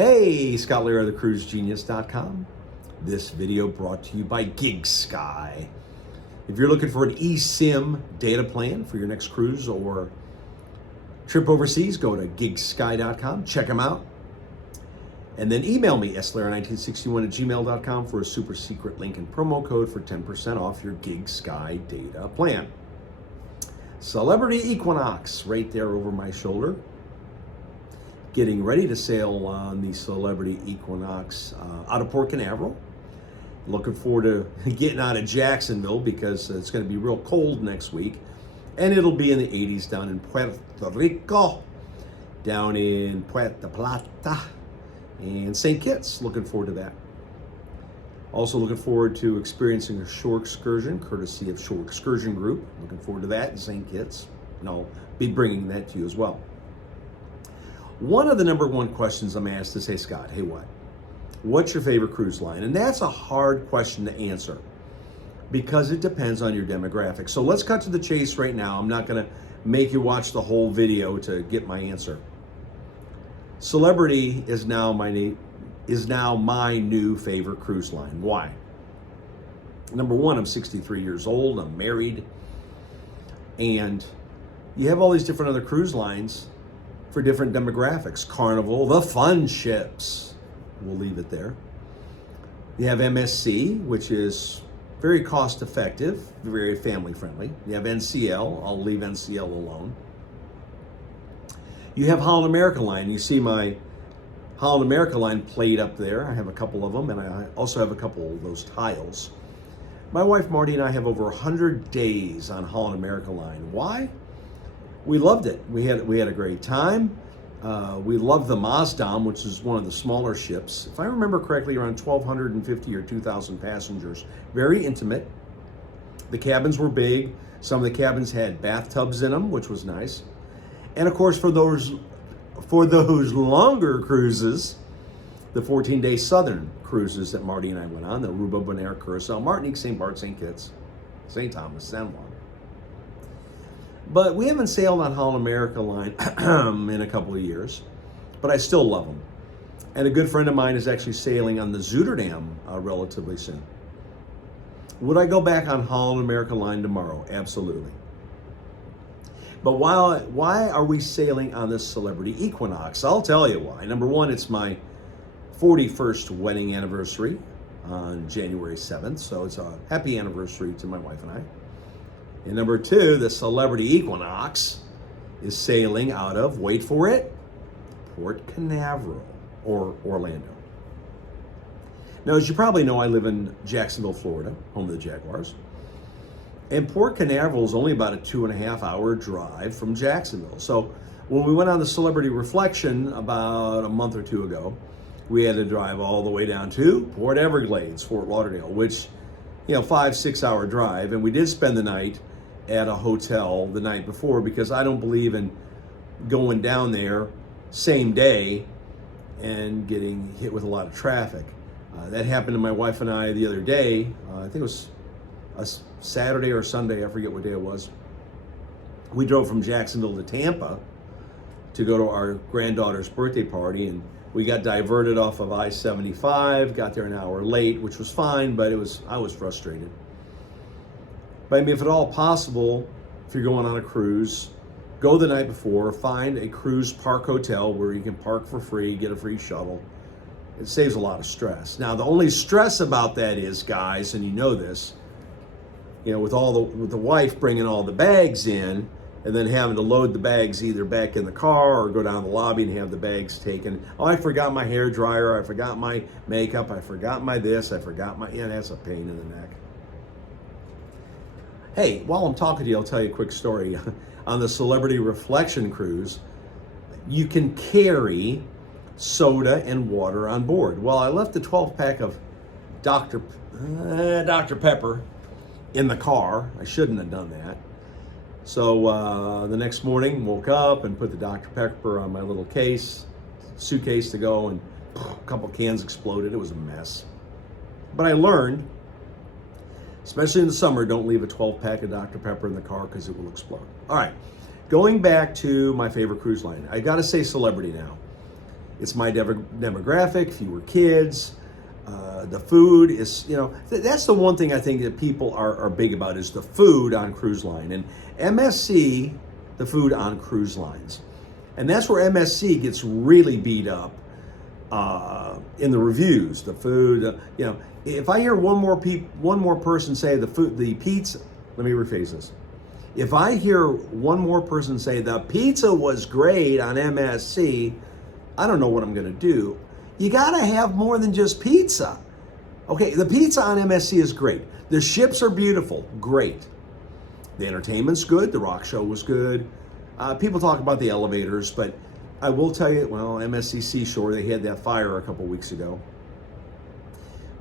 Hey, Scott Lara, thecruisegenius.com. This video brought to you by GigSky. If you're looking for an eSIM data plan for your next cruise or trip overseas, go to gigsky.com, check them out. And then email me, slara1961@gmail.com for a super secret link and promo code for 10% off your GigSky data plan. Celebrity Equinox right there over my shoulder. Getting ready to sail on the Celebrity Equinox out of Port Canaveral. Looking forward to getting out of Jacksonville because it's going to be real cold next week. And it'll be in the 80s down in Puerto Rico, down in Puerto Plata, and St. Kitts. Looking forward to that. Also looking forward to experiencing a shore excursion, courtesy of Shore Excursion Group. Looking forward to that in St. Kitts. And I'll be bringing that to you as well. One of the number one questions I'm asked is, hey Scott, hey what? What's your favorite cruise line? And that's a hard question to answer because it depends on your demographic. So let's cut to the chase right now. I'm not gonna make you watch the whole video to get my answer. Celebrity is now my new favorite cruise line. Why? Number one, I'm 63 years old, I'm married, and you have all these different other cruise lines for different demographics. Carnival, the fun ships, we'll leave it there. You have MSC, which is very cost effective, very family friendly. You have NCL, I'll leave NCL alone. You have Holland America Line. You see my Holland America Line plate up there. I have a couple of them, and I also have a couple of those tiles. My wife Marty and I have over 100 days on Holland America Line. Why? We loved it. We had a great time. We loved the Mazdam, which is one of the smaller ships. If I remember correctly, around 1,250 or 2,000 passengers. Very intimate. The cabins were big. Some of the cabins had bathtubs in them, which was nice. And of course, for those longer cruises, the 14-day southern cruises that Marty and I went on, the Aruba, Bonaire, Curacao, Martinique, St. Barts, St. Kitts, St. Thomas, San Juan. But we haven't sailed on Holland America Line in a couple of years, but I still love them. And a good friend of mine is actually sailing on the Zuiderdam relatively soon. Would I go back on Holland America Line tomorrow? Absolutely. But why are we sailing on this Celebrity Equinox? I'll tell you why. Number one, it's my 41st wedding anniversary on January 7th, so it's a happy anniversary to my wife and I. And number two, the Celebrity Equinox is sailing out of, wait for it, Port Canaveral or Orlando. Now, as you probably know, I live in Jacksonville, Florida, home of the Jaguars. And Port Canaveral is only about a 2.5-hour drive from Jacksonville. So when we went on the Celebrity Reflection about a month or two ago, we had to drive all the way down to Port Everglades, Fort Lauderdale, which, 5-6 hour drive. And we did spend the night at a hotel the night before because I don't believe in going down there same day and getting hit with a lot of traffic. That happened to my wife and I the other day. I think it was a Saturday or Sunday, I forget what day it was. We drove from Jacksonville to Tampa to go to our granddaughter's birthday party, and we got diverted off of I-75, got there an hour late, which was fine, but I was frustrated. But I mean, if at all possible, if you're going on a cruise, go the night before, find a cruise park hotel where you can park for free, get a free shuttle. It saves a lot of stress. Now, the only stress about that is, guys, and you know this, with the wife bringing all the bags in and then having to load the bags either back in the car or go down the lobby and have the bags taken. Oh, I forgot my hair dryer. I forgot my makeup. I forgot my this. I forgot my, that's a pain in the neck. Hey, while I'm talking to you, I'll tell you a quick story. On the Celebrity Reflection Cruise, you can carry soda and water on board. Well, I left the 12-pack of Dr. Pepper in the car. I shouldn't have done that. So the next morning, woke up and put the Dr. Pepper on my little suitcase to go, and a couple cans exploded. It was a mess. But I learned, especially in the summer, don't leave a 12-pack of Dr. Pepper in the car because it will explode. All right, going back to my favorite cruise line. I gotta say Celebrity now. It's my demographic, fewer kids. The food is, that's the one thing I think that people are big about is the food on cruise line. And MSC, the food on cruise lines. And that's where MSC gets really beat up in the reviews. The food, if I hear one more person say the pizza, let me rephrase this. If I hear one more person say the pizza was great on MSC, I don't know what I'm going to do. You got to have more than just pizza. Okay, the pizza on MSC is great. The ships are beautiful, great. The entertainment's good. The rock show was good. People talk about the elevators, but I will tell you, MSC Seashore, they had that fire a couple weeks ago.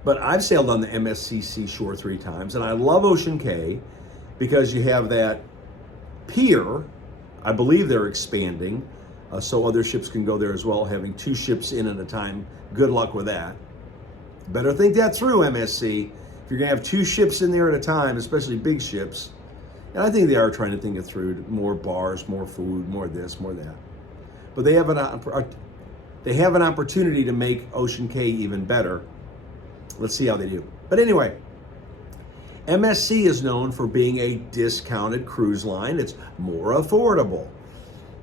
But I've sailed on the MSC Seashore 3 times, and I love Ocean Cay because you have that pier. I believe they're expanding, so other ships can go there as well, having 2 ships in at a time. Good luck with that. Better think that through, MSC. If you're going to have 2 ships in there at a time, especially big ships, and I think they are trying to think it through, more bars, more food, more this, more that. But they have an opportunity to make Ocean Cay even better. Let's see how they do. But anyway, MSC is known for being a discounted cruise line. It's more affordable.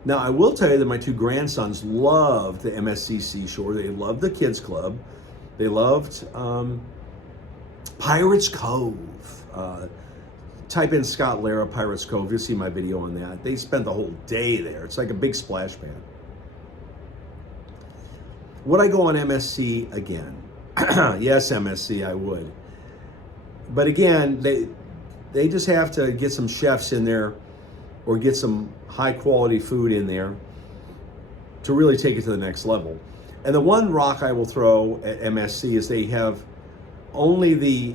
Now, I will tell you that my 2 grandsons loved the MSC Seashore. They loved the Kids Club. They loved Pirates Cove. Type in Scott Lara, Pirates Cove. You'll see my video on that. They spent the whole day there. It's like a big splash pad. Would I go on MSC again? Yes, MSC, I would. But again, they just have to get some chefs in there or get some high quality food in there to really take it to the next level. And the one rock I will throw at MSC is they have only the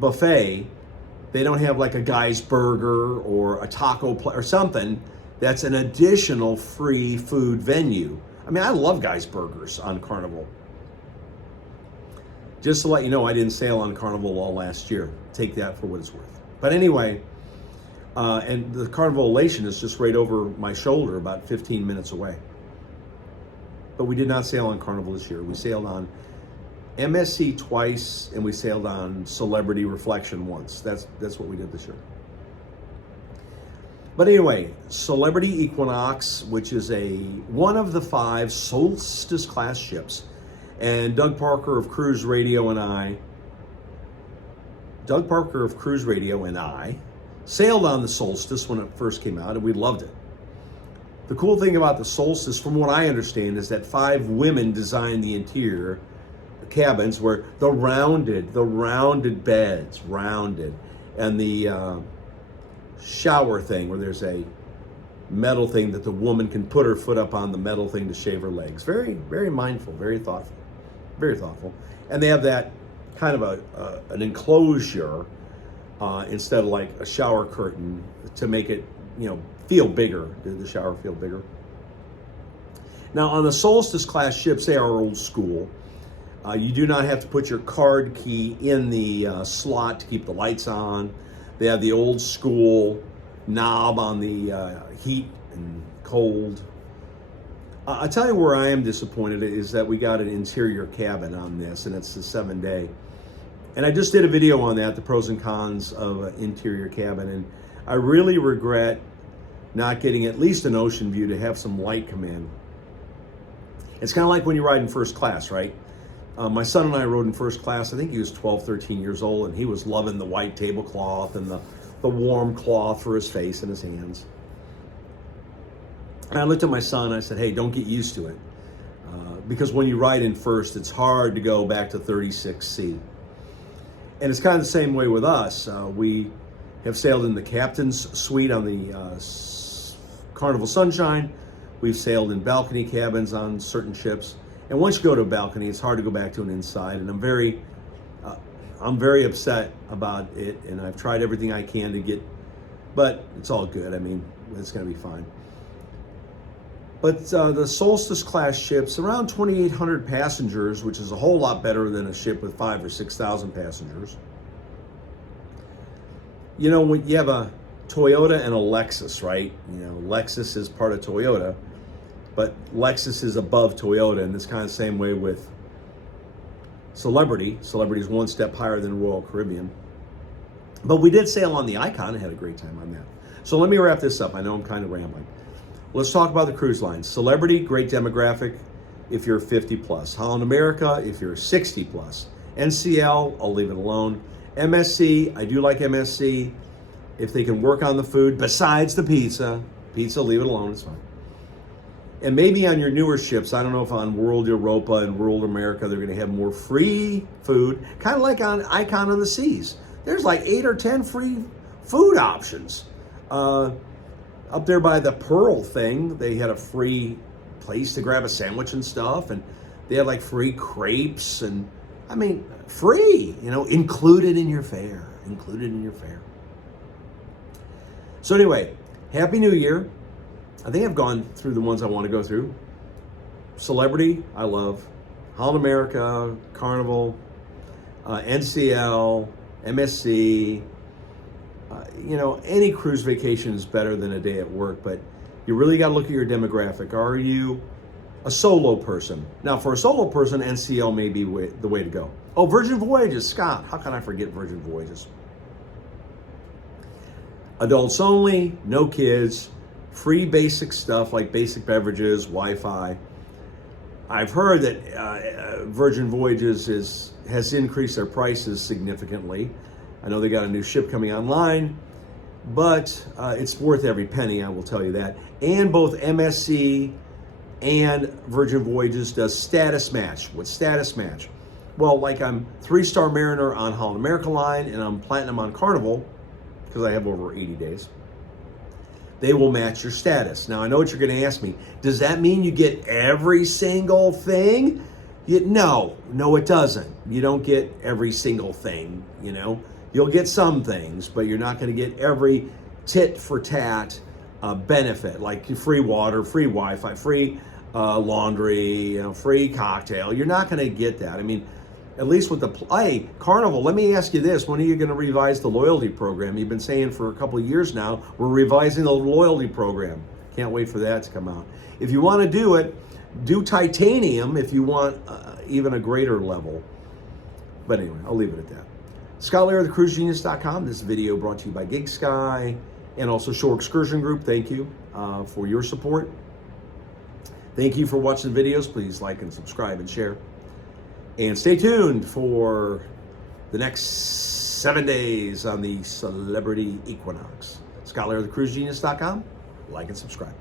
buffet. They don't have like a Guy's Burger or a taco or something that's an additional free food venue. I mean, I love Guy's Burgers on Carnival. Just to let you know, I didn't sail on Carnival all last year. Take that for what it's worth. But anyway, and the Carnival Elation is just right over my shoulder, about 15 minutes away. But we did not sail on Carnival this year. We sailed on MSC twice, and we sailed on Celebrity Reflection once. That's what we did this year. But anyway, Celebrity Equinox, which is one of the 5 Solstice class ships, and Doug Parker of Cruise Radio and I sailed on the Solstice when it first came out, and we loved it. The cool thing about the Solstice, from what I understand, is that 5 women designed the interior cabins where the rounded beds, and the shower thing where there's a metal thing that the woman can put her foot up on the metal thing to shave her legs. Very, very mindful, very thoughtful, very thoughtful. And they have that kind of an enclosure instead of like a shower curtain to make it, feel bigger, the shower feel bigger. Now on the Solstice class ships, they are old school. You do not have to put your card key in the slot to keep the lights on. They have the old school knob on the heat and cold. I'll tell you where I am disappointed is that we got an interior cabin on this, and it's a 7-day. And I just did a video on that, the pros and cons of an interior cabin, and I really regret not getting at least an ocean view to have some light come in. It's kind of like when you ride in first class, right? My son and I rode in first class. I think he was 12, 13 years old, and he was loving the white tablecloth and the warm cloth for his face and his hands. And I looked at my son and I said, hey, don't get used to it. Because when you ride in first, it's hard to go back to 36C. And it's kind of the same way with us. We have sailed in the captain's suite on the Carnival Sunshine. We've sailed in balcony cabins on certain ships. And once you go to a balcony, it's hard to go back to an inside. And I'm very upset about it. And I've tried everything I can to get, but it's all good. I mean, it's going to be fine. But the Solstice class ships, around 2,800 passengers, which is a whole lot better than a ship with 5,000 or 6,000 passengers. When you have a Toyota and a Lexus, right? Lexus is part of Toyota. but Lexus is above Toyota, and it's kind of the same way with Celebrity. Celebrity is one step higher than Royal Caribbean. But we did sail on the Icon and had a great time on that. So let me wrap this up. I know I'm kind of rambling. Let's talk about the cruise lines. Celebrity, great demographic if you're 50 plus. Holland America, if you're 60 plus. NCL, I'll leave it alone. MSC, I do like MSC. If they can work on the food, besides the pizza, leave it alone, it's fine. And maybe on your newer ships, I don't know if on World Europa and World America, they're going to have more free food, kind of like on Icon on the Seas. There's like 8 or 10 free food options. Up there by the Pearl thing, they had a free place to grab a sandwich and stuff, and they had like free crepes, and I mean, free, included in your fare, So anyway, Happy New Year. I think I've gone through the ones I want to go through. Celebrity, I love. Holland America, Carnival, NCL, MSC. Any cruise vacation is better than a day at work, but you really got to look at your demographic. Are you a solo person? Now, for a solo person, NCL may be the way to go. Oh, Virgin Voyages, Scott. How can I forget Virgin Voyages? Adults only, no kids, free basic stuff like basic beverages, Wi-Fi. I've heard that Virgin Voyages has increased their prices significantly. I know they got a new ship coming online, but it's worth every penny, I will tell you that. And both MSC and Virgin Voyages does status match. What's status match? Well, like I'm 3-star Mariner on Holland America Line and I'm Platinum on Carnival, because I have over 80 days. They will match your status. Now, I know what you're going to ask me. Does that mean you get every single thing? No, it doesn't. You don't get every single thing, You'll get some things, but you're not going to get every tit for tat benefit, like free water, free Wi-Fi, free laundry, free cocktail. You're not going to get that. I mean, at least with hey, Carnival, let me ask you this. When are you going to revise the loyalty program? You've been saying for a couple of years now, we're revising the loyalty program. Can't wait for that to come out. If you want to do it, do titanium if you want even a greater level. But anyway, I'll leave it at that. Scott Lara, thecruisegenius.com. This video brought to you by Gig Sky and also Shore Excursion Group. Thank you for your support. Thank you for watching the videos. Please like and subscribe and share. And stay tuned for the next 7 days on the Celebrity Equinox. Scott Lara, thecruisegenius.com. Like and subscribe.